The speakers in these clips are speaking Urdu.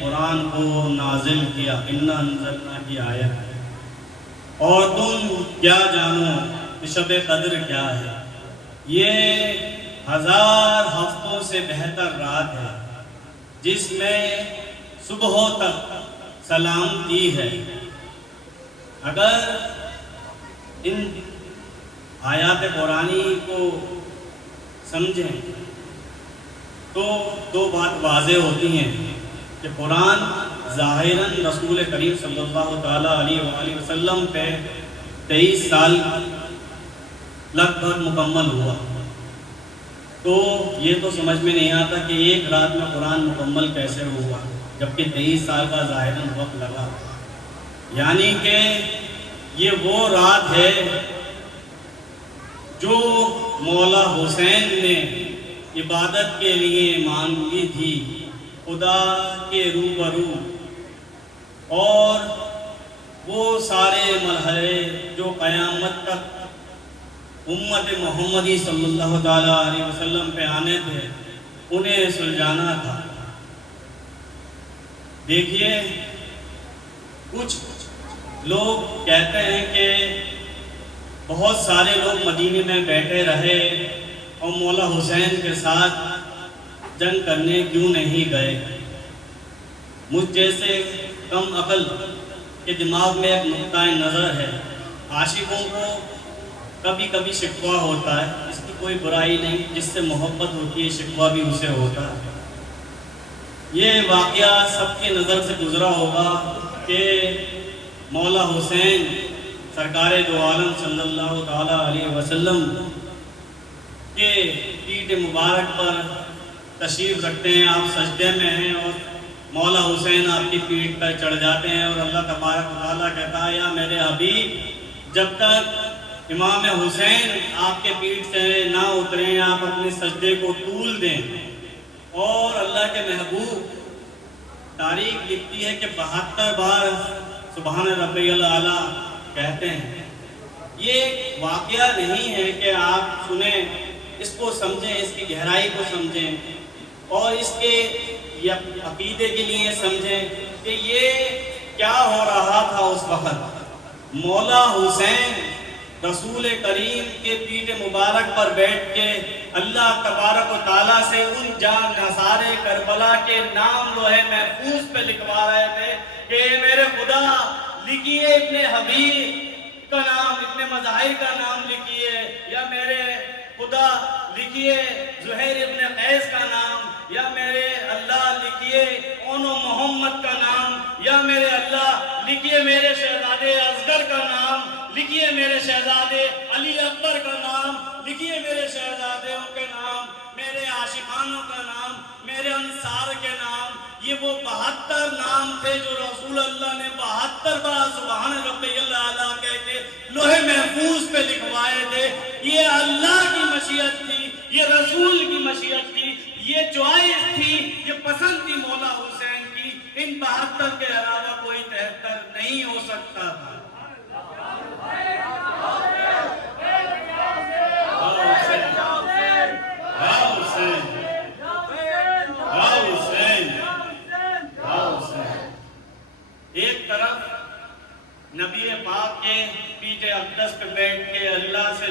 قرآن کو نازل کیا، انا انزلنا کی آیت ہے، اور تم کیا جانو کہ شب قدر کیا ہے؟ یہ 1000 ہفتوں سے بہتر رات ہے جس میں صبح تک سلامتی ہے۔ اگر ان آیات قرآنی کو سمجھیں تو دو بات واضح ہوتی ہیں کہ قرآن ظاہراً رسول کریم صلی اللہ تعالیٰ علیہ وآلہ وسلم پہ 23 سال لگ بھگ مکمل ہوا، تو یہ تو سمجھ میں نہیں آتا کہ ایک رات میں قرآن مکمل کیسے ہوا جبکہ 23 سال کا ظاہراً وقت لگا۔ یعنی کہ یہ وہ رات ہے جو مولا حسین نے عبادت کے لیے مانگی تھی خدا کے روبرو، اور وہ سارے مرحلے جو قیامت تک امت محمدی صلی اللہ تعالیٰ علیہ وسلم پہ آنے تھے انہیں سلجھانا تھا۔ دیکھیے، کچھ لوگ کہتے ہیں کہ بہت سارے لوگ مدینے میں بیٹھے رہے اور مولا حسین کے ساتھ جنگ کرنے کیوں نہیں گئے۔ مجھ جیسے کم عقل کے دماغ میں ایک نقطۂ نظر ہے، عاشقوں کو کبھی کبھی شکوہ ہوتا ہے، اس کی کوئی برائی نہیں، جس سے محبت ہوتی ہے شکوہ بھی اسے ہوتا ہے۔ یہ واقعہ سب کی نظر سے گزرا ہوگا کہ مولا حسین سرکار دو عالم صلی اللہ تعالیٰ علیہ وسلم کے پیٹھ مبارک پر تشریف رکھتے ہیں، آپ سجدے میں ہیں اور مولا حسین آپ کی پیٹھ پر چڑھ جاتے ہیں، اور اللہ تبارک و تعالیٰ کہتا ہے یا میرے حبیب جب تک امام حسین آپ کے پیٹھ سے نہ اتریں آپ اپنے سجدے کو طول دیں۔ اور اللہ کے محبوب تاریخ لکھتی ہے کہ 72 بار سبحان ربی الاعلیٰ کہتے ہیں۔ یہ واقعہ نہیں ہے کہ آپ سنیں، اس کو سمجھیں، اس کی گہرائی کو سمجھیں اور اس کے عقیدے کے لیے سمجھیں کہ یہ کیا ہو رہا تھا اس وقت۔ مولا حسین رسول کریم کے پیٹھ مبارک پر بیٹھ کے اللہ تبارک و تعالیٰ سے ان جان نثارے کربلا کے نام لوح محفوظ پہ لکھوا رہے تھے کہ میرے خدا لکھیے ابن حبیب کا نام، ابن مظاہر کا نام لکھیے، یا میرے خدا لکھیے زہیر ابن قیس کا نام، یا میرے اللہ لکھیے اونو محمد کا نام، یا میرے اللہ لکھیے میرے شہزادے اصغر کا نام، لکھیے میرے شہزادے علی اکبر کا نام، لکھیے میرے شہزادوں کے نام، میرے عاشقانوں کا نام، میرے انصار کے نام۔ یہ وہ 72 نام تھے جو رسول اللہ نے 72 بار سبحان ربی الاعلیٰ کہہ کے لوح محفوظ پہ لکھوائے تھے۔ یہ اللہ کی مشیت تھی، یہ رسول کی مشیت تھی، یہ چوائس تھی، یہ پسند تھی مولا حسین کی۔ ان 72 کے علاوہ کوئی 73 نہیں ہو سکتا تھا۔ ایک طرف نبی پاک کے پیٹھ اقدس پہ بیٹھ کے اللہ سے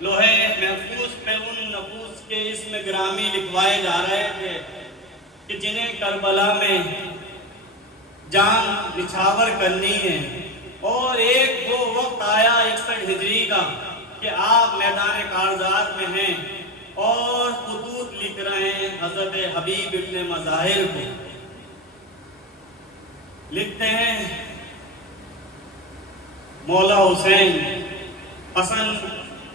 لوح محفوظ پہ ان نفوس کے اسم گرامی لکھوائے جا رہے تھے کہ جنہیں کربلا میں جان نچھاور کرنی ہے، اور ایک وہ وقت آیا 61 ہجری کا کہ آپ میدان کارزات میں ہیں اور خطوط لکھ رہے ہیں حضرت حبیب ابن مظاہر کو۔ لکھتے ہیں مولا حسین پسند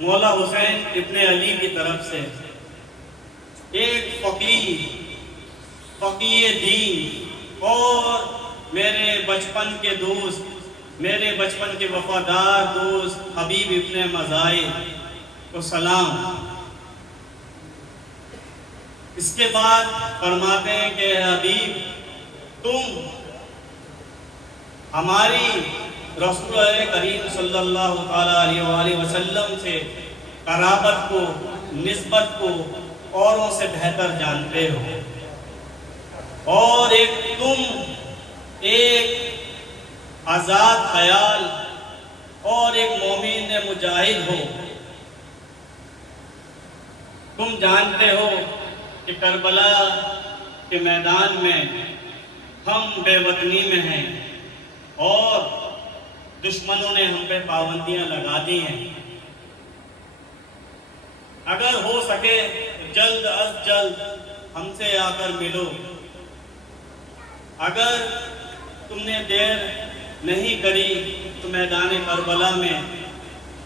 مولا حسین ابن علی کی طرف سے، ایک فقیہ دین اور میرے بچپن کے دوست، میرے بچپن کے وفادار دوست حبیب ابن مظاہر کو سلام۔ اس کے بعد فرماتے ہیں کہ حبیب تم ہماری رسول کریم صلی اللہ تعالیٰ علیہ وآلہ وسلم سے قرابت کو، نسبت کو اوروں سے بہتر جانتے ہو۔ اور ایک تم ایک آزاد خیال اور ایک مومن مجاہد ہو۔ تم جانتے ہو کہ کربلا کے میدان میں ہم بے وطنی میں ہیں اور دشمنوں نے ہم پہ پابندیاں لگا دی ہیں۔ اگر ہو سکے تو جلد از جلد ہم سے آ کر ملو۔ اگر تم نے دیر نہیں کری تو میدان کربلا میں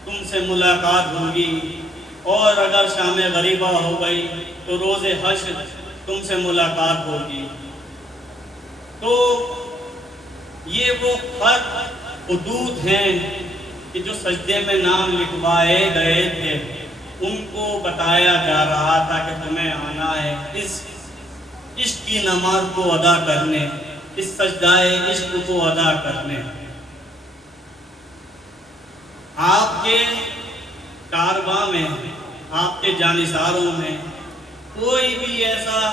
تم سے ملاقات ہوگی، اور اگر شام غریبہ ہو گئی تو روز حشر تم سے ملاقات ہوگی۔ تو یہ وہ خط حدود ہیں کہ جو سجدے میں نام لکھوائے گئے تھے، ان کو بتایا جا رہا تھا کہ تمہیں آنا ہے اس عشق کی نماز کو ادا کرنے، اس سجدائے عشق کو ادا کرنے۔ آپ کے کارواں میں، آپ کے جانثاروں میں کوئی بھی ایسا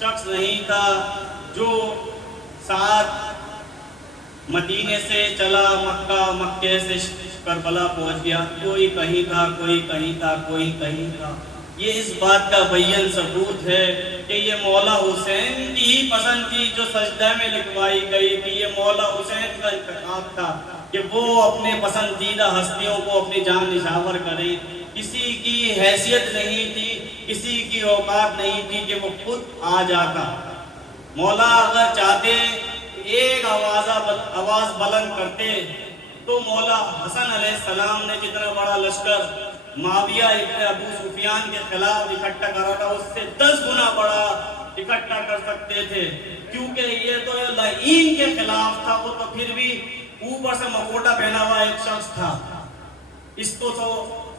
شخص نہیں تھا جو ساتھ مدینے سے چلا مکہ، مکے سے کربلا پہنچ گیا۔ کوئی کہیں تھا، کوئی کہیں تھا، کوئی کہیں تھا۔ یہ اس بات کا بیان ثبوت ہے کہ یہ مولا حسین کی ہی پسند تھی جو سجدہ میں لکھوائی گئی تھی۔ یہ مولا حسین کا انتخاب تھا کہ وہ اپنے پسندیدہ ہستیوں کو اپنی جان نشاور کریں۔ کسی کی حیثیت نہیں تھی، کسی کی اوقات نہیں تھی کہ وہ خود آ جاتا۔ مولا اگر چاہتے ایک آواز بلند کرتے تو مولا حسن علیہ السلام نے جتنا بڑا لشکر معاویہ ابن ابو سفیان کے خلاف اکٹھا کرا تھا، اس سے 10 گنا بڑا اکٹھا کر سکتے تھے، کیونکہ یہ تو لعین کے خلاف تھا۔ وہ تو پھر بھی اوپر سے مکوٹا پہنا ہوا ایک شخص تھا، اس کو تو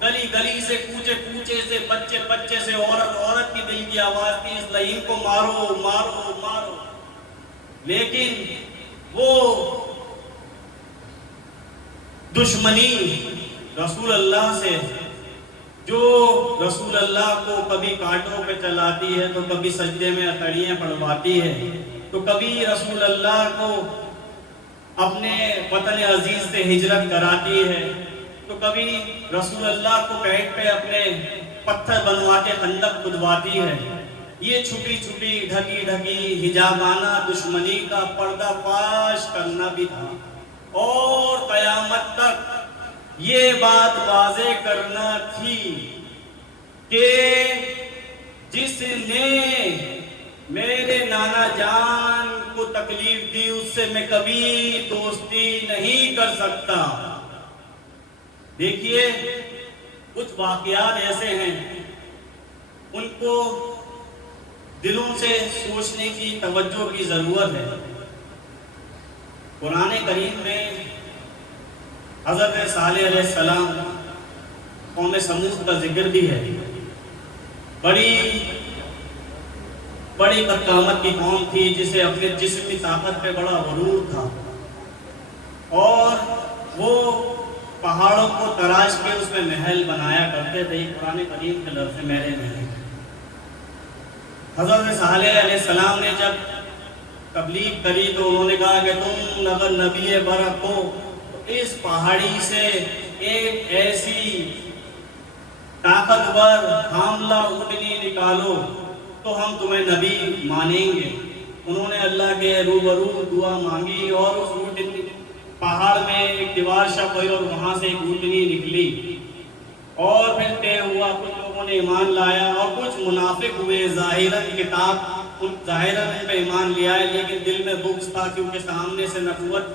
گلی گلی سے، کوچے کوچے سے، بچے بچے سے، عورت کی دل کی آواز تھی، اس لعین کو مارو مارو مارو۔ لیکن وہ دشمنی رسول اللہ سے، جو رسول اللہ کو کبھی کانٹوں پہ چلاتی ہے تو کبھی سجدے میں اتڑیاں پڑواتی ہے، تو کبھی رسول اللہ کو اپنے وطن عزیز سے ہجرت کراتی ہے، تو کبھی رسول اللہ کو پیٹ پہ اپنے پتھر بنوا کے خندق کھدواتی ہے۔ یہ چھپی چھپی، ڈھکی ڈھکی، حجابانہ دشمنی کا پردہ فاش کرنا بھی تھا، اور قیامت تک یہ بات واضح کرنا تھی کہ جس نے میرے نانا جان کو تکلیف دی اس سے میں کبھی دوستی نہیں کر سکتا۔ دیکھیے، کچھ واقعات ایسے ہیں، ان کو دلوں سے سوچنے کی توجہ کی ضرورت ہے۔ قرآن کریم میں حضرت صالح علیہ السلام، قوم سمود کا ذکر بھی ہے۔ بڑی بدقامت کی قوم تھی، جسے اپنے جسمی طاقت پہ بڑا غرور تھا، اور وہ پہاڑوں کو تراش کے اس میں محل بنایا کرتے تھے۔ قرآن کریم کے لفظ میرے محل۔ حضرت صالح علیہ السلام نے جب تبلیغ کری تو انہوں نے کہا کہ تم اگر نبی برحق ہو تو اس پہاڑی سے ایک ایسی طاقتور حاملہ اونٹنی نکالو تو ہم تمہیں نبی مانیں گے۔ انہوں نے اللہ کے روبرو دعا مانگی، اور اس اونٹنی پہاڑ میں ایک دیوار شق ہوئی اور وہاں سے ایک اونٹنی نکلی، اور پھر طے ہوا، کچھ لوگوں نے ایمان لایا اور کچھ منافق ہوئے۔ ظاہراً ان پہ ایمان لیا ہے، لیکن دل میں بغض تھا، کیونکہ سامنے سے نبوت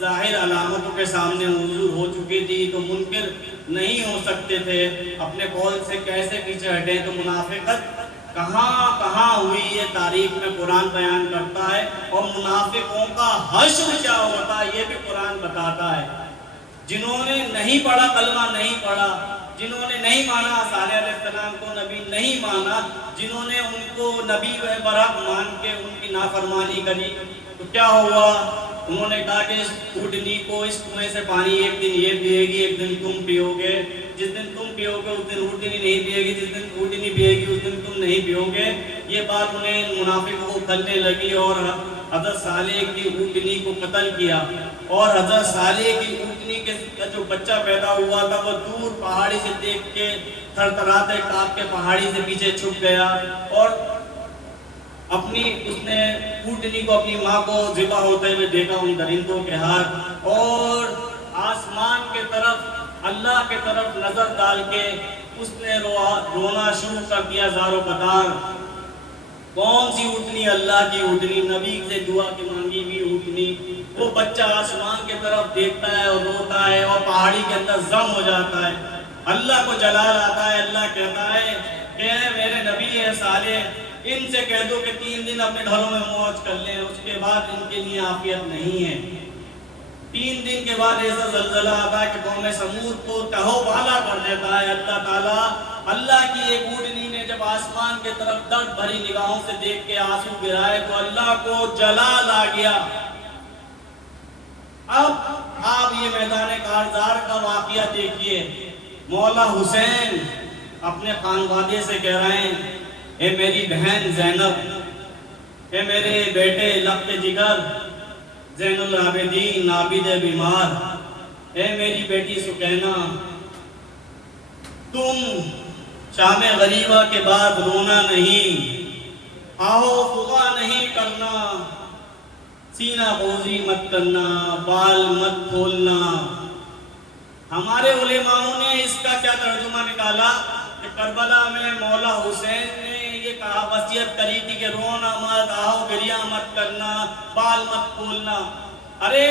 ظاہر علامتوں کے سامنے حضور ہو چکی تھی، تو منکر نہیں ہو سکتے تھے، اپنے قول سے کیسے پیچھے ہٹے۔ تو منافقت کہاں ہوئی، یہ تاریخ میں قرآن بیان کرتا ہے، اور منافقوں کا حشر کیا ہوتا ہے یہ بھی قرآن بتاتا ہے۔ جنہوں نے نہیں پڑھا، کلمہ نہیں پڑھا، جنہوں نے نہیں مانا صالح علیہ السلام کو نبی، نہیں مانا، جنہوں نے ان کو نبی و برحق مان کے ان کی نافرمانی کری، تو کیا ہوا؟ انہوں نے کہا کہ اس اونٹنی کو اس کنویں سے پانی ایک دن یہ پیے گی، ایک دن تم پیو گے، جس دن تم پیو گے اس دن اونٹنی نہیں پیے گی، جس دن اونٹنی پیے گی اس دن تم نہیں پیو گے۔ یہ بات انہیں منافقوں کو کھلنے لگی اور حضرت صالح کی اونٹنی کو قتل کیا، اور حضرت صالح کی اونٹنی کا جو بچہ پیدا ہوا تھا وہ دور پہاڑی سے دیکھ کے تھر تھراتے کانپ کے پہاڑی سے پیچھے چھپ گیا، اور اس نے اونٹنی کو اپنی ماں کو ذبح ہوتے ہوئے دیکھا ان درندوں کے ہاتھ، اور آسمان کے طرف اللہ کے طرف نظر ڈال کے اس نے رونا شروع کر دیا زار و قطار۔ کون سی اونٹنی؟ اللہ کی اونٹنی، نبی سے دعا کی مانگی ہوئی اونٹنی۔ وہ بچہ آسمان کے طرف دیکھتا ہے اور روتا ہے اور پہاڑی کے اندر ضم ہو جاتا ہے۔ اللہ کو جلال آتا ہے، اللہ کہتا ہے کہ میرے نبی ہے صالح، ان سے کہہ دو کہ 3 دن اپنے گھروں میں موج کر لیں، اس کے بعد ان کے لیے عافیت نہیں ہے۔ 3 دن کے بعد ایسا زلزلہ آتا ہے کہ قوم سمود کو تہو بالا کر دیتا ہے اللہ تعالیٰ۔ اللہ کی ایک اونٹنی نے جب آسمان کے طرف درد بھری نگاہوں سے دیکھ کے آنسو گرائے تو اللہ کو جلال آ گیا۔ اب آپ یہ میدان کارزار کا واقعہ دیکھیے، مولا حسین اپنے خانوادے سے کہہ رہے ہیں، اے میری بہن زینب، اے میرے بیٹے لخت جگر زین العابدین عابد بیمار، اے میری بیٹی سکینہ، تم شام غریبہ کے بعد رونا نہیں، آہو فغا نہیں کرنا، سینہ بوزی مت کرنا، بال مت کھولنا۔ ہمارے علماءوں نے اس کا کیا ترجمہ نکالا کہ کربلا میں مولا حسین نے یہ کہا، وصیت کری تھی کہ رونا مت، آہو گریہ مت کرنا، بال مت کھولنا۔ ارے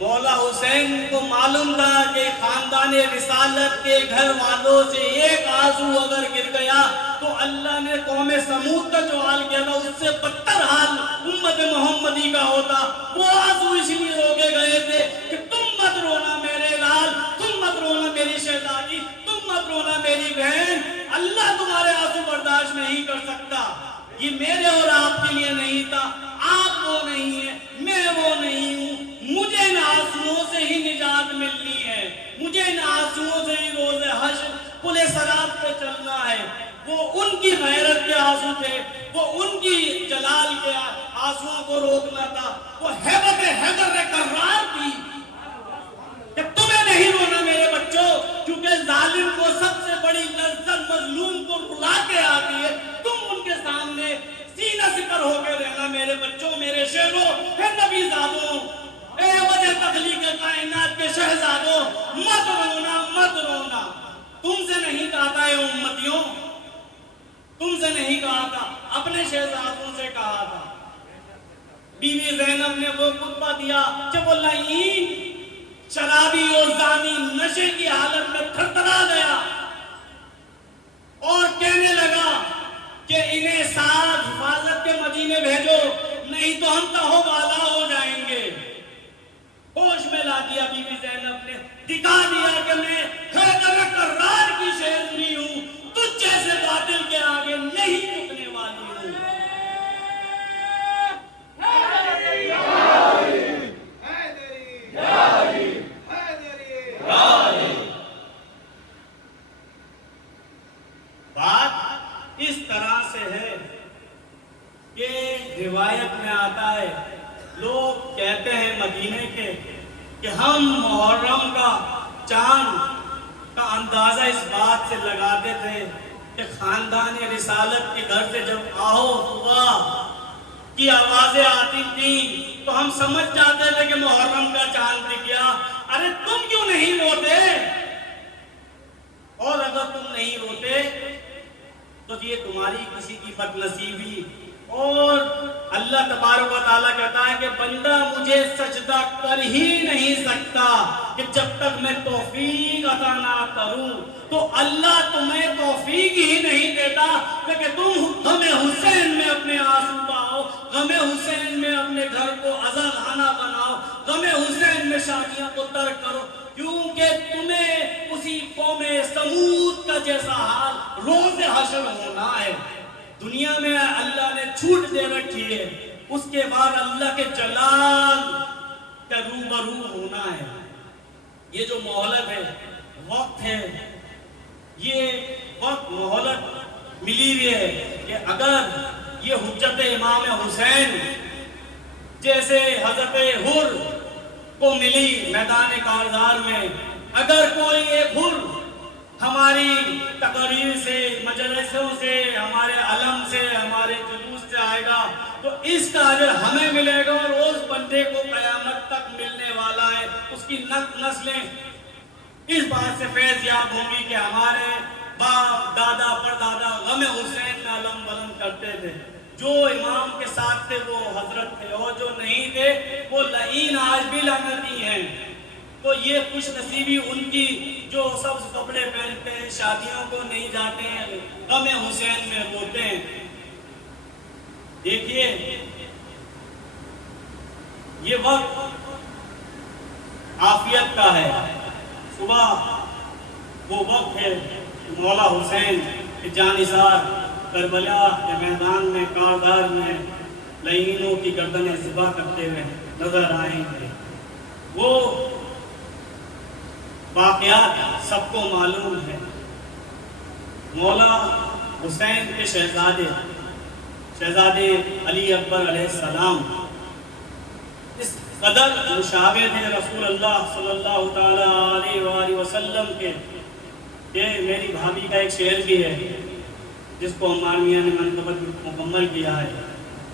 مولا حسین کو معلوم تھا کہ خاندان رسالت کے گھر والوں سے ایک آنسو اگر گر گیا تو اللہ نے قوم سمود کا جو حال کیا تھا اس سے بدتر حال امت محمدی کا ہوتا۔ وہ آنسو اس لیے روکے گئے تھے کہ تم مت رونا میرے لال، تم مت رونا میری شہزادی، تم مت رونا میری بہن، اللہ تمہارے آنسو برداشت نہیں کر سکتا۔ یہ میرے اور آپ کے لیے نہیں تھا، آپ وہ نہیں ہیں، میں وہ نہیں ہوں، مجھے ان آنسوؤں سے ہی نجات ملنی ہے، مجھے ان آنسوؤں سے ہی روز حشر پل صراط پہ چلنا ہے۔ وہ ان کی غیرت کے آنسو تھے، وہ ان کی جلال کے آنسوؤں کو روکنا تھا، وہ ہیبت حیدر کرار تھی کہ تمہیں نہیں رونا میرے بچوں، کیونکہ ظالم کو سب سے بڑی لذت مظلوم کو رلا کے آتی ہے، تم ان کے سامنے سینہ سپر ہو کے رہنا میرے بچوں، میرے شیروں، اے نبی زادوں، اے وجہ تخلیق کائنات کے شہزادوں، مت رونا، مت رونا۔ تم سے نہیں کہا تھا اے امتیوں، تم سے نہیں کہا تھا، اپنے شہزادوں سے کہا تھا۔ بی بی زینب نے وہ خطبہ دیا کہ وہ لعین شرابی اور زانی نشے کی حالت میں تھرتھرا گیا اور کہنے لگا کہ انہیں ساتھ حفاظت کے مدینے بھیجو، نہیں تو ہم تہو بالا ہو جائیں گے۔ ہوش میں لا دیا بی بی زینب نے، دکھا دیا کہ میں حیدر کرار کی شیرنی ہوں، تجھ جیسے باطل کے آگے نہیں جھکنے والی ہوں۔ بات اس طرح سے ہے کہ روایت میں آتا ہے، لوگ کہتے ہیں مدینے کے کہ ہم محرم کا چاند کا اندازہ اس بات سے لگاتے تھے کہ خاندان رسالت کے گھر سے جب آہو فغا کی آوازیں آتی تھیں تو ہم سمجھ جاتے تھے کہ محرم کا چاند دکھ گیا۔ ارے تم کیوں نہیں روتے؟ اور اگر تم نہیں روتے تو یہ تمہاری کسی کی بد نصیبی، اور اللہ تبارک و تعالیٰ کہتا ہے کہ بندہ مجھے سجدہ کر ہی نہیں سکتا کہ جب تک میں توفیق عطا نہ کروں۔ تو اللہ تمہیں توفیق ہی نہیں دیتا کہ تم غم حسین میں اپنے آنسو بہاؤ، غم حسین میں اپنے گھر کو عزا خانہ بناؤ، غم حسین میں شادیاں کو ترک کرو، کیونکہ تمہیں اسی قوم سمود کا جیسا حال روز حشر ہونا ہے۔ دنیا میں اللہ نے چھوٹ دے رکھی ہے، اس کے بعد اللہ کے جلال کا روبرو ہونا ہے۔ یہ جو مہلت ہے، وقت ہے، یہ وقت مہلت ملی ہوئی ہے کہ اگر یہ حجت امام حسین جیسے حضرت حر کو ملی میدان کارزار میں، اگر کوئی ایک حر ہماری تقریر سے، مجلسوں سے، ہمارے علم سے، ہمارے جلوس سے آئے گا تو اس کا اجر ہمیں ملے گا، اور اس بندے کو قیامت تک ملنے والا ہے۔ اس کی نسلیں اس بات سے فیض یاب ہوں گی کہ ہمارے باپ دادا پردادا غم حسین میں علم بلند کرتے تھے۔ جو امام کے ساتھ تھے وہ حضرت تھے، اور جو نہیں تھے وہ لعین آج بھی لعنتی ہیں۔ تو یہ خوش نصیبی ان کی جو سبز کپڑے پہنتے ہیں، شادیوں کو نہیں جاتے ہیں، غم حسین میں روتے ہیں۔ دیکھیے یہ وقت عافیت کا ہے۔ صبح وہ وقت ہے مولا حسین کے جانثار کربلا کے میدان میں کارزار میں لعینوں کی گردنیں ذبح کرتے ہوئے نظر آئیں گے۔ وہ واقعات سب کو معلوم ہے۔ مولا حسین کے شہزادے علی اکبر علیہ السلام اس قدر مشابہ تھے رسول اللہ صلی اللہ تعالی علیہ وآلہ وسلم کے کہ میری بھابھی کا ایک شعر بھی ہے جس کو عمار میاں نے منتبت مکمل کیا ہے۔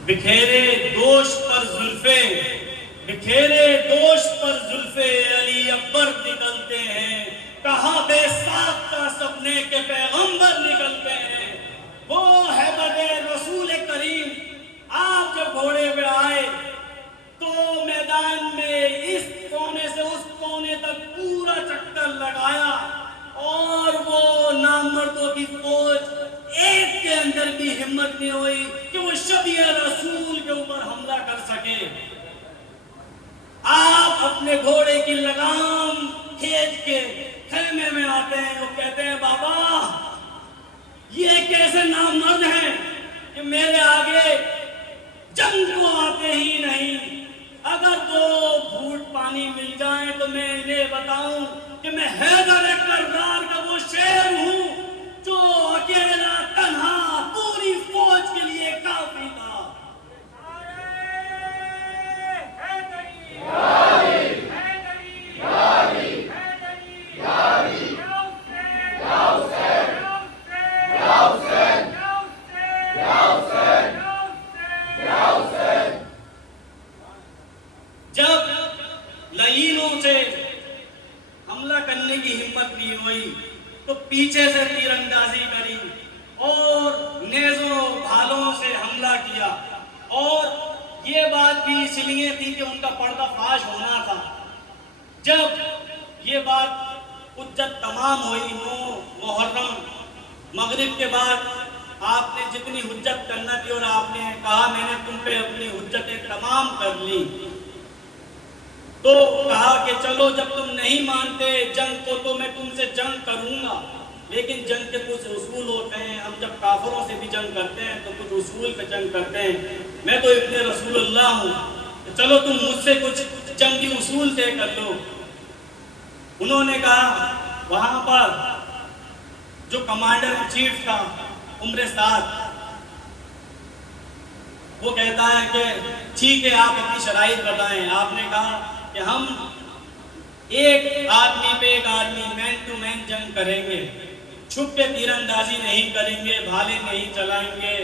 بکھیرے دوش پر زلفے علی اکبر نکلتے ہیں، کہاں بے ساختہ سپنے کے پیغمبر نکلتے ہیں۔ وہ ہیبت رسول کریم، آپ جب گھوڑے پہ آئے تو میدان میں اس کونے سے اس کونے تک پورا چکر لگایا، اور وہ نامردوں کی فوج ایک کے اندر بھی ہمت نہیں ہوئی کہ وہ شبیہ رسول کے اوپر حملہ کر سکے۔ آپ اپنے گھوڑے کی لگام کھینچ کے خیمے میں آتے ہیں، وہ کہتے ہیں بابا یہ کیسے نامرد ہیں کہ میرے آگے جنگ کو آتے ہی نہیں۔ اگر دو گھونٹ پانی مل جائیں تو میں انہیں بتاؤں کہ میں حیدر کردار کا وہ شیر ہوں جو اکیلا تنہا پوری فوج کے لیے کافی تھا۔ جب لعینوں سے حملہ کرنے کی ہمت نہیں ہوئی تو پیچھے سے تیر اندازی کری اور نیزوں بھالوں سے حملہ کیا، اور یہ بات بھی اس لیے تھی کہ ان کا پردہ فاش ہونا تھا۔ جب یہ بات حجت تمام ہوئی 9 محرم مغرب کے بعد، آپ نے جتنی حجت کرنا تھی اور آپ نے کہا میں نے تم پہ اپنی حجتیں تمام کر لی، تو کہا کہ چلو جب تم نہیں مانتے جنگ کو تو میں تم سے جنگ کروں گا، لیکن جنگ کے کچھ اصول ہوتے ہیں۔ ہم جب کافروں سے بھی جنگ کرتے ہیں تو کچھ اصول پہ جنگ کرتے ہیں۔ میں تو ابن رسول اللہ ہوں، چلو تم مجھ سے کچھ جنگی اصول طے کر لو۔ انہوں نے کہا، وہاں پر جو کمانڈر چیف تھا عمر سعد، وہ کہتا ہے کہ ٹھیک ہے آپ اپنی شرائط بتائیں۔ آپ نے کہا کہ ہم ایک آدمی پہ ایک آدمی مین ٹو مین جنگ کریں گے، چھپ کے تیر اندازی نہیں کریں گے، بھالے نہیں چلائیں گے،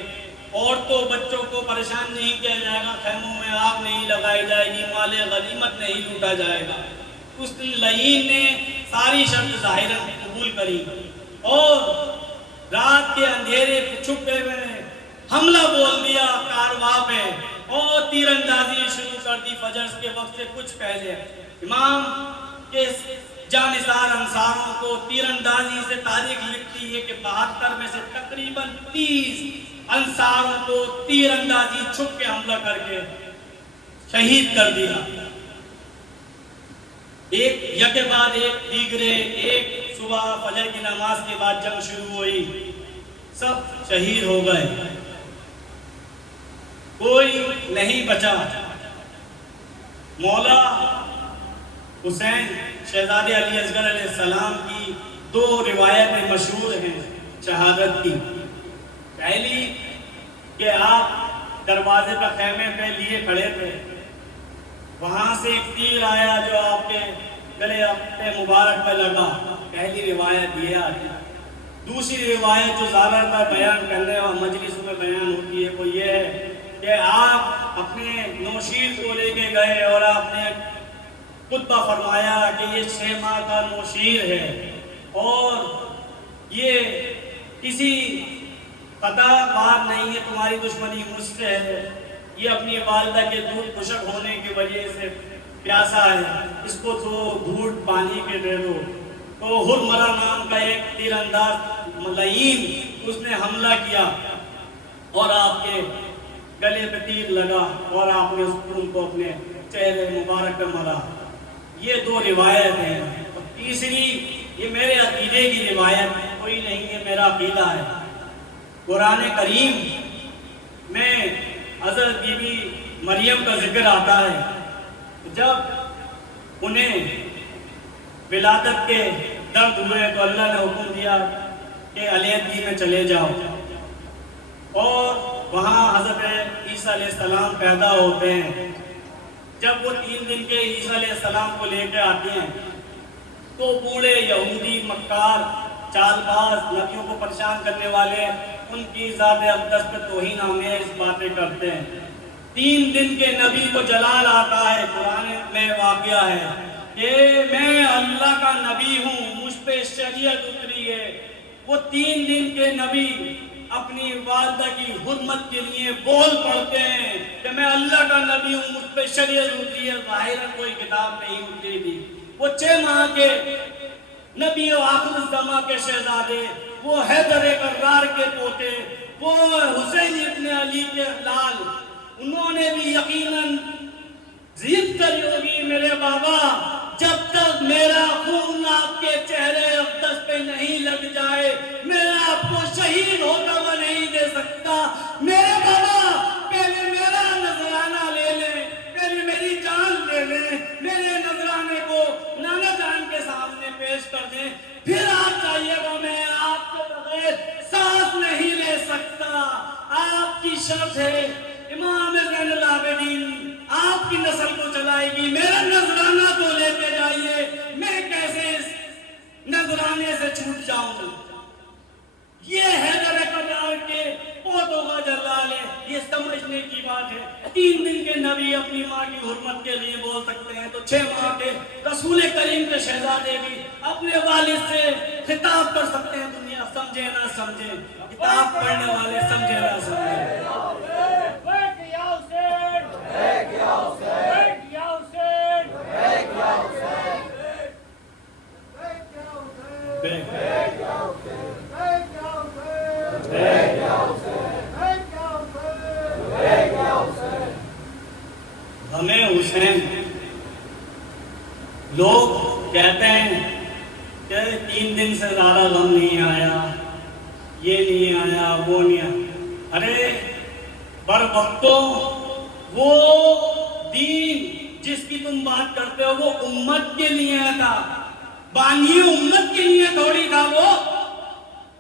عورتوں بچوں کو پریشان نہیں کیا جائے گا، خیموں میں آگ نہیں لگائی جائے گی، مال غنیمت نہیں لوٹا جائے گا۔ اس لعین نے ساری شرط ظاہراً قبول کری، اور رات کے اندھیرے پہ چھپے ہوئے حملہ بول دیا کارواں پہ، اور تیر اندازی شروع کر دی فجر کے وقت سے کچھ پہلے۔ امام کے جانثار انصاروں کو تیر اندازی سے تاریخ لکھتی ہے کہ 72 میں سے تقریباً 30 انصاروں کو تیر اندازی چھپ کے حملہ کر کے شہید کر دیا۔ ایک یکے بعد ایک دیگرے، ایک صبح فجر کی نماز کے بعد جنگ شروع ہوئی، سب شہید ہو گئے۔ کوئی نہیں بچا۔ مولا حسین شہزادے علی اصغر علیہ السلام کی دو روایتیں مشہور ہیں شہادت کی۔ پہلی کہ آپ دروازے پر خیمے پہ لیے کھڑے تھے، وہاں سے ایک تیر آیا جو آپ کے گلے اپنے مبارک پہ لگا، پہلی روایت یہ آتی۔ دوسری روایت جو زیادہ تر بیان کرنے اور مجلسوں میں بیان ہوتی ہے وہ یہ ہے کہ آپ اپنے نوشیر کو لے کے گئے اور آپ نے خطبہ فرمایا کہ یہ 6 ماہ کا نوشیر ہے اور یہ کسی خطا بات نہیں ہے، تمہاری دشمنی مجھ سے ہے، یہ اپنی والدہ کے دودھ خشک ہونے کی وجہ سے پیاسا ہے، اس کو تو گھونٹ پانی کے دے دو۔ تو ہرمرا نام کا ایک تیر انداز ملعین اس نے حملہ کیا اور آپ کے گلے پہ تیر لگا اور آپ نے اس خون کو اپنے چہرے مبارک پہ ملا۔ یہ دو روایت ہیں۔ اور تیسری یہ میرے عقیدے کی روایت کوئی نہیں، یہ میرا عقیدہ ہے۔ قرآن کریم میں حضرت بی بی مریم کا ذکر آتا ہے، جب انہیں ولادت کے درد ہوئے تو اللہ نے حکم دیا کہ علیحدگی میں چلے جاؤ، اور وہاں حضرت عیسیٰ علیہ السلام پیدا ہوتے ہیں۔ جب وہ 3 دن کے عیسیٰ علیہ السلام کو لے کے آتے ہیں تو بوڑھے یہودی مکار چال باز نبیوں کو پریشان کرنے والے ان کی ذات اقدس پہ توہین آمیز باتیں کرتے ہیں۔ 3 دن کے نبی کو جلال آتا ہے، قرآن میں واقعہ ہے کہ میں اللہ کا نبی ہوں، مجھ پہ شریعت اتری ہے۔ وہ 3 دن کے نبی اپنی والدہ کی حرمت کے لیے بول پڑتے ہیں کہ میں اللہ کا نبی ہوں، مجھ پہ شریعت اتری ہے، ظاہراً کوئی کتاب نہیں اتری تھی۔ وہ 6 ماہ کے نبی و آخر الزماں کے شہزادے، وہ حیدر کرار کے پوتے، وہ حسین ابن علی کے لال، انہوں نے بھی یقیناً ضد کری ہوگی میرے بابا جب تک میرا خون آپ کے چہرے اقدس پہ نہیں لگ جائے میں آپ کو شہید ہوتا ہوا نہیں دے سکتا۔ میرے بابا پہلے میرا نذرانہ لے لیں، پہلے میری جان لے لیں، میرے نذرانے کو نانا جان کے سامنے پیش کر دیں، پھر آپ چاہیے گا، میں آپ کے بغیر سانس نہیں لے سکتا۔ آپ کی شرط ہے امام زین العابدین آپ کی نسل کو چلائے گی، میرا نذرانہ تو لے کے جائیے، میں کیسے اس نذرانے سے چھوٹ جاؤں؟ یہ حیدر کرار کے پوتوں کا جلال ہے، یہ سمجھنے کی بات ہے۔ 3 دن کے نبی اپنی ماں کی حرمت کے لیے بول سکتے ہیں، تو 6 ماہ کے رسول کریم کے شہزادے بھی اپنے والد سے خطاب کر سکتے ہیں۔ دنیا سمجھے نہ سمجھے، کتاب پڑھنے والے سمجھے نہ سمجھے۔ ہمیں حسین لوگ کہتے ہیں کہ 3 دن سے زیادہ غم نہیں آیا، یہ نہیں آیا، وہ نہیں آیا۔ ارے بر وقتوں وہ دین جس کی تم بات کرتے ہو وہ امت کے لیے تھا، بانی امت کے لیے تھوڑی تھا۔ وہ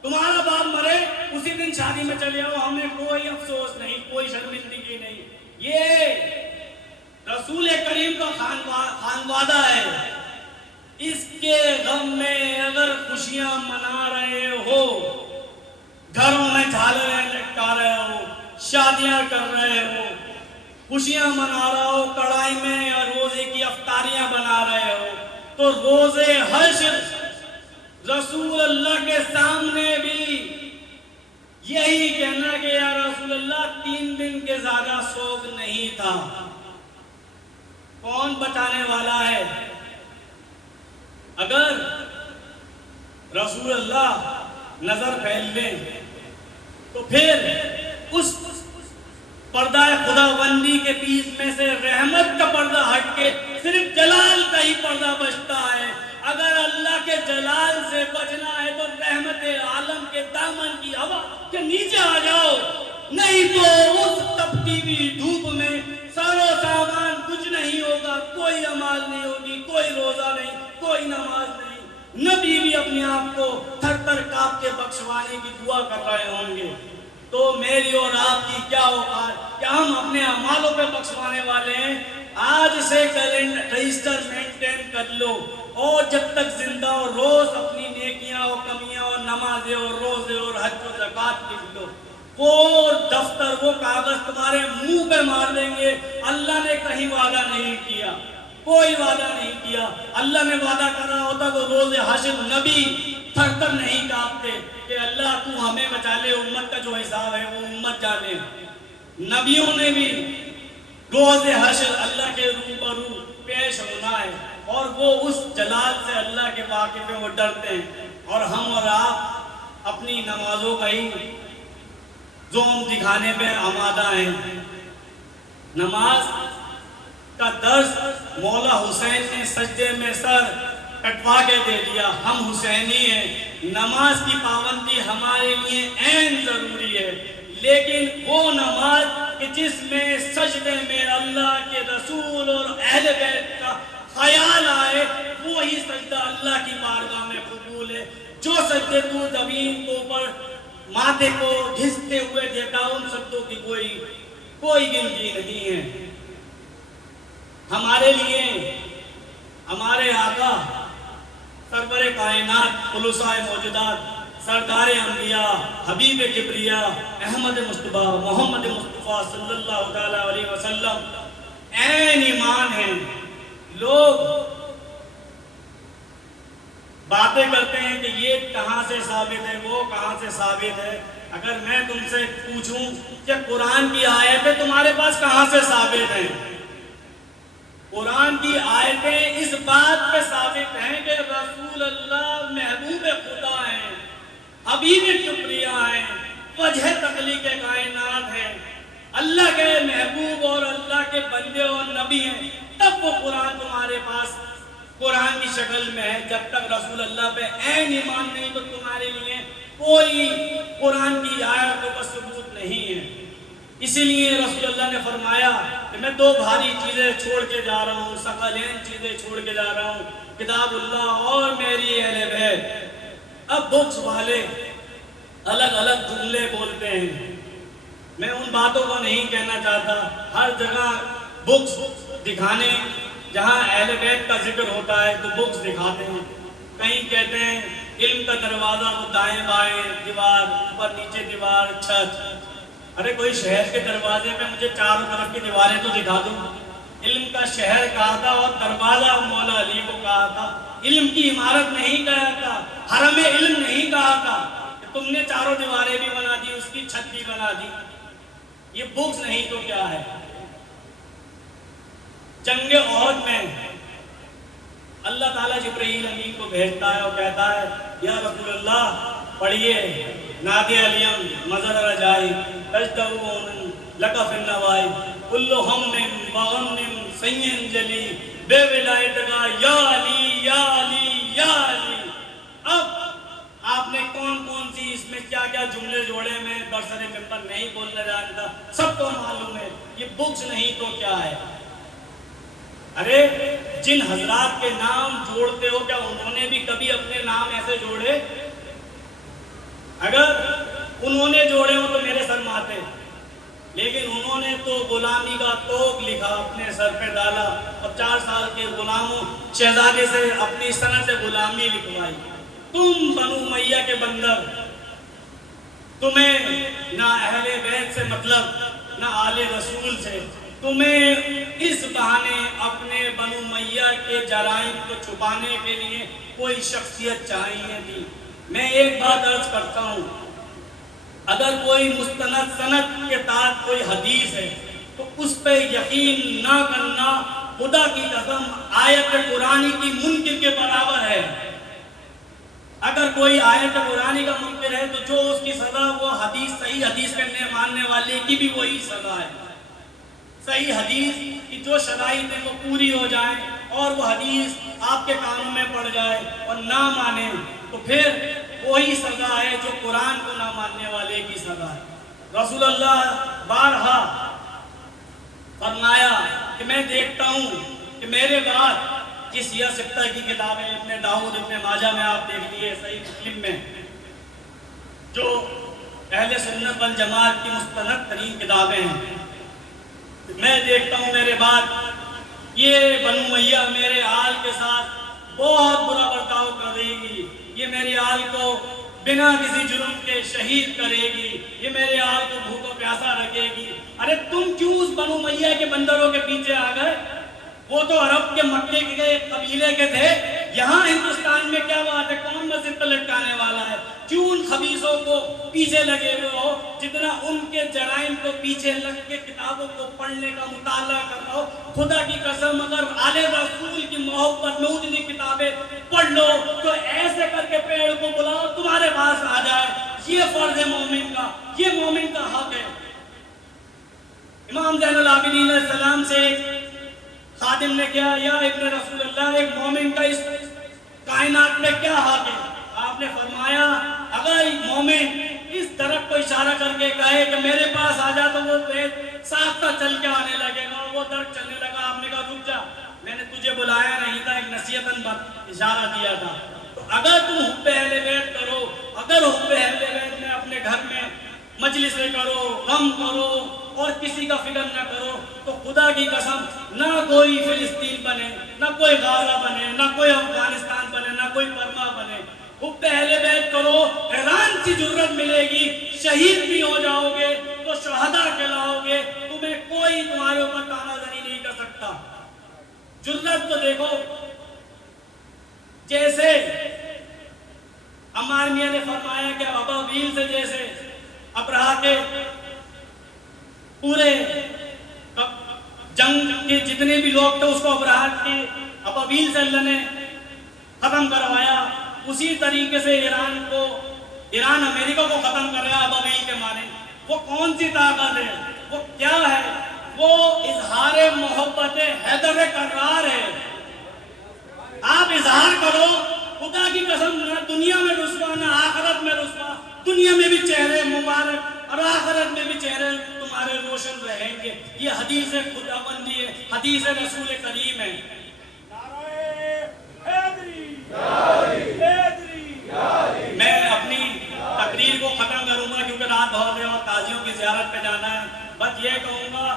تمہارا باپ مرے اسی دن شادی میں چلے آؤ، ہمیں کوئی افسوس نہیں، کوئی شرمندگی نہیں۔ یہ رسول کریم کا خانوادہ ہے، اس کے غم میں اگر خوشیاں منا رہے ہو، گھروں میں جھالریں لٹکا رہے ہو، شادیاں کر رہے ہو، خوشیاں منا رہا ہو، کڑائی میں روزے کی افطاریاں بنا رہے ہو، تو روزے حشر رسول اللہ کے سامنے بھی یہی کہنا کہ یا رسول اللہ 3 دن کے زیادہ سوگ نہیں تھا۔ کون بچانے والا ہے؟ اگر رسول اللہ نظر پھیل لیں تو پھر اس پردہ خدا بندی کے بیچ میں سے رحمت کا پردہ ہٹ کے صرف جلال کا ہی پردہ بچتا ہے۔ اگر اللہ کے جلال سے بچنا ہے تو رحمت عالم کے دامن کی ہوا کے نیچے آ جاؤ، نہیں تو اس تپتی ہوئی دھوپ میں سر و سامان کچھ نہیں ہوگا، کوئی نماز نہیں ہوگی، کوئی روزہ نہیں، کوئی نماز نہیں۔ نبی بھی اپنے آپ کو تھر تھر کانپ کے بخشوانے کی دعا کر رہے ہوں گے۔ تو میری اور آپ کی کیا اوقات، کیا ہم اپنے اعمالوں پہ بخشوانے والے ہیں؟ آج سے رجسٹر مینٹین کر لو، اور جب تک زندہ ہو روز اپنی نیکیاں اور کمیاں اور نمازیں اور روزے اور حج و زکوٰۃ لکھ لو۔ وہ دفتر، وہ کاغذ تمہارے منہ پہ مار دیں گے۔ اللہ نے کہیں وعدہ نہیں کیا، کوئی وعدہ نہیں کیا۔ اللہ نے وعدہ کرا ہوتا تو روز حشر نبی تھر تھر نہیں کانپتے کہ اللہ تو ہمیں بچا لے، امت کا جو حساب ہے وہ امت جانے۔ نبیوں نے بھی روز حشر اللہ کے روبرو پیش ہونا ہے، اور وہ اس جلال سے اللہ کے واقف میں وہ ڈرتے ہیں۔ اور ہم اور آپ اپنی نمازوں کا ہی زوم دکھانے پہ آمادہ ہیں۔ نماز کا درس مولا حسین نے سجدے میں سر کٹوا کے دے دیا۔ ہم حسینی ہیں، نماز کی پابندی ہمارے لیے عین ضروری ہے، لیکن وہ نماز کہ جس میں سجدے میں اللہ کے رسول اور اہل بیت کا خیال آئے، وہی سجدہ اللہ کی بارگاہ میں قبول ہے۔ جو سجدے تو زمین کو اوپر ماتھے کو گھستے ہوئے دیکھا، ان سجدوں کی کوئی گنتی نہیں ہے۔ ہمارے لیے ہمارے آقا سرور کائنات خلصائے موجودات سردار انبیاء حبیب کبریاء احمد مصطفیٰ محمد مصطفیٰ صلی اللہ تعالیٰ علیہ وسلم عین ایمان ہیں۔ لوگ باتیں کرتے ہیں کہ یہ کہاں سے ثابت ہے، وہ کہاں سے ثابت ہے۔ اگر میں تم سے پوچھوں کہ قرآن کی آیتیں تمہارے پاس کہاں سے ثابت ہیں؟ قرآن کی آیتیں اس بات پہ ثابت ہیں کہ رسول اللہ محبوب خدا ہیں، حبیب کبریاء ہیں، وجہ تخلیق کائنات ہیں، اللہ کے محبوب اور اللہ کے بندے اور نبی ہیں، تب وہ قرآن تمہارے پاس قرآن کی شکل میں ہے۔ جب تک رسول اللہ پہ عین ایمان نہیں تو تمہارے لیے کوئی قرآن کی آیت کا ثبوت نہیں ہے۔ اسی لیے رسول اللہ نے فرمایا کہ میں دو بھاری چیزیں چھوڑ کے جا رہا ہوں، ثقلین چیزیں چھوڑ کے جا رہا ہوں، کتاب اللہ اور میری اہل بیت۔ اب بکس والے الگ الگ جملے بولتے ہیں، میں ان باتوں کو نہیں کہنا چاہتا۔ ہر جگہ بکس دکھانے، جہاں اہل بیت کا ذکر ہوتا ہے تو بکس دکھاتے ہیں۔ کہیں کہتے ہیں علم کا دروازہ وہ دائیں بائیں دیوار، اوپر نیچے دیوار، چھت۔ ارے کوئی شہر کے دروازے پہ مجھے چاروں طرف کی دیواریں تو دکھا دو۔ علم کا شہر کہا تھا اور دروازہ مولا علی کو کہا تھا، علم کی عمارت نہیں کہا تھا، حرم علم نہیں کہا تھا کہ تم نے چاروں دیواریں بھی بنا دی، اس کی چھت بھی بنا دی۔ یہ بکس نہیں تو کیا ہے؟ جنگ احد میں اللہ تعالیٰ جبرائیل امین کو بھیجتا ہے اور کہتا ہے یا رسول اللہ پڑھیے نادی علیم مظہر رجائی تجدعون لکا فی النوائی کل ہم وغم سین جلی بے ولایت کا یا علی یا علی یا علی۔ اب آپ نے کون سی اس میں کیا کیا جملے جوڑے، میں برسر ممبر نہیں بولنا جانتا، سب کو معلوم ہے۔ یہ بکس نہیں تو کیا ہے؟ ارے جن حضرات کے نام جوڑتے ہو کیا انہوں نے بھی کبھی اپنے نام ایسے جوڑے؟ اگر انہوں نے جوڑے ہو تو میرے سر ماتے، لیکن انہوں نے تو غلامی کا توق لکھا، اپنے سر پہ ڈالا اور 4 سال کے غلاموں شہزادے سے اپنی سند سے غلامی لکھوائی۔ تم بنو امیہ کے بندر، تمہیں نہ اہل بیت سے مطلب نہ آل رسول سے، تمہیں اس بہانے اپنے بنو امیہ کے جرائم کو چھپانے کے لیے کوئی شخصیت چاہیے تھی۔ میں ایک بات عرض کرتا ہوں، اگر کوئی مستند سند کے تحت کوئی حدیث ہے تو اس پہ یقین نہ کرنا خدا کی قسم آیت قرآنی کی منکر کے برابر ہے۔ اگر کوئی آیت قرآنی کا منکر ہے تو جو اس کی سزا وہ حدیث، صحیح حدیث کرنے ماننے والے کی بھی وہی سزا ہے۔ صحیح حدیث کی جو شرائط ہے وہ پوری ہو جائے اور وہ حدیث آپ کے کانوں میں پڑ جائے اور نہ مانے تو پھر وہی سزا ہے جو قرآن کو نہ ماننے والے کی سزا ہے۔ رسول اللہ بارہا فرمایا کہ میں دیکھتا ہوں کہ میرے بعد اس سیاہ سبتہ کی کتابیں ابن داؤد ابن ماجہ میں آپ دیکھ لیے، صحیح مسلم میں، جو اہل سنت والجماعت کی مستند ترین کتابیں ہیں، میں دیکھتا ہوں میرے بعد یہ بنو امیہ میرے آل کے ساتھ بہت برا برتاؤ کرے گی، یہ میرے آل کو بنا کسی جرم کے شہید کرے گی، یہ میرے آل کو بھوکا پیاسا رکھے گی۔ ارے تم کیوں اس بنو امیہ کے بندروں کے پیچھے آ گئے؟ وہ تو عرب کے مکے کے قبیلے کے تھے، یہاں ہندوستان میں کیا بات ہے؟ کون مسجد پہ لٹکانے والا ہے؟ کیوں ان خبیثوں کو پیچھے لگے ہوئے ہو؟ جتنا ان کے جرائم کو پیچھے لگ کے کتابوں کو پڑھنے کا مطالعہ کرنا ہو، خدا کی قسم اگر آل رسول کی محبت میں اتنی کتابیں پڑھ لو تو ایسے کر کے پیڑ کو بلاؤ تمہارے پاس آ جائے۔ یہ فرض ہے مومن کا، یہ مومن کا حق ہے۔ امام زین العابدین علیہ السلام سے خادم نے کیا، یا ابن رسول اللہ، ایک مومن کا اس کائنات میں کیا حق ہے؟ آپ نے فرمایا اگر مومن اس درخت کو اشارہ کر کے کہے کہ میرے پاس آ جا، تو وہ ساختہ چل کے آنے لگے گا، وہ درخت چلنے لگا۔ آپ نے کہا رک جا، میں نے تجھے بلایا نہیں تھا، ایک نصیحتاً اشارہ دیا تھا۔ تو اگر تم حب اہل بیت کرو، اگر حب اہل بیت میں اپنے گھر میں مجلسیں کرو، غم کرو اور کسی کا فکر نہ کرو، تو خدا کی قسم نہ کوئی فلسطین بنے، نہ کوئی غزہ بنے، نہ کوئی افغانستان بنے، نہ کوئی برما بنے۔ حب اہل بیت کرو، ایران کی جرت ملے گی، شہید بھی ہو جاؤ گے تو شہداء کہلاؤ گے، تمہیں کوئی تمہارے اوپر تانا زنی نہیں کر سکتا۔ جرت کو دیکھو، جیسے عمار میاں نے فرمایا کہ ابابیل سے جیسے ابرہہ کے پورے جنگ کے جتنے بھی لوگ تھے اس کو ابرہہ کے ابابیل سے اللہ نے ختم کروایا، اسی طریقے سے ایران امریکہ کو ختم کر رہا ابابیل کے معنی۔ وہ کون سی طاقت ہے؟ وہ کیا ہے؟ وہ اظہار محبت حیدر کرار ہے۔ آپ اظہار کرو، خدا کی قسم نہ دنیا میں رسوا نہ آخرت میں رسوا، دنیا میں بھی چہرے مبارک اور آخرت میں بھی چہرے تمہارے روشن رہیں گے۔ یہ حدیث خدا بندی ہے، حدیث رسول کریم ہے۔ میں اپنی تقریر کو ختم کروں گا کیونکہ رات بہت ہے اور قاضیوں کی زیارت پہ جانا ہے۔ بس یہ کہوں گا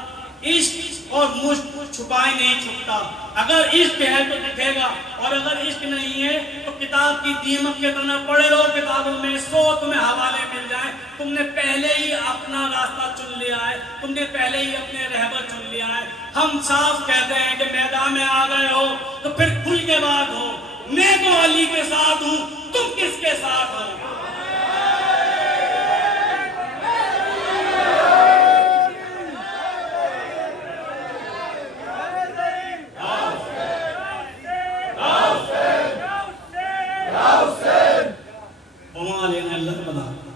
عشق اور مشق چھپائے نہیں چھپتا۔ اگر عشق ہے تو دکھے گا، اور اگر عشق نہیں ہے تو کتاب کی دیمک کے طرح پڑھے رہو کتابوں میں، سو تمہیں حوالے مل جائیں۔ تم نے پہلے ہی اپنا راستہ چن لیا ہے، تم نے پہلے ہی اپنے رہبر چن لیا ہے۔ ہم صاف کہتے ہیں کہ میدان میں آ گئے ہو تو پھر کھل کے بات ہو، میں تو علی کے ساتھ ہوں، تم کس کے ساتھ ہو؟ وما علینا الا البلاغ۔